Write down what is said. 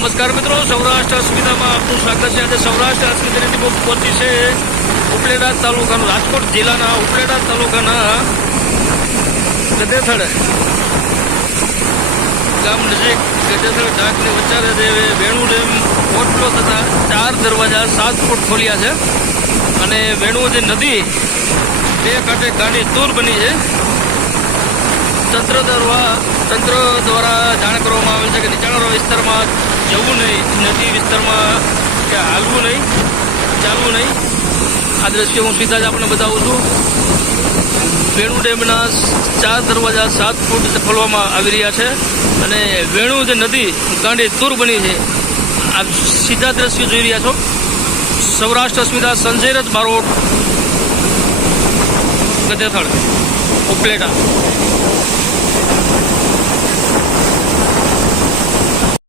નમસ્કાર મિત્રો, સૌરાષ્ટ્ર અસ્મિતામાં આપનું સ્વાગત છે. આજે સૌરાષ્ટ્ર અસ્મિતાની બુક પહોંચી છે ઉપલેટા તાલુકાનું, રાજકોટ જિલ્લાના ઉપલેટા તાલુકાના ગદેથડ ગામ નજીક ગદેથડ ઢાકની વચ્ચે જે વેણુ ડેમ ઓટલો થતા ચાર દરવાજા સાત ફૂટ ખોલ્યા છે. અને વેણુ જે નદી બે કાંઠે ગાંડી દૂર બની છે. તંત્ર દ્વારા તંત્ર દ્વારા જાણ કરવામાં આવેલ છે કે નીચાણવાળા વિસ્તારમાં જવું નહીં. નદી વિસ્તારમાં કે હાલવું નહીં, ચાલવું નહીં. આ દ્રશ્ય હું સીધા જ આપણે બતાવું છું. વેણુ ડેમના ચાર દરવાજા સાત ફૂટ ખોલવામાં આવી રહ્યા છે અને વેણુ જે નદી ગાંડી દૂર બની છે આ સીધા દ્રશ્યો જોઈ રહ્યા છો. સૌરાષ્ટ્ર અસ્મિતા સંજય રથ બારોટ ગદેથળ ઉપલેટા.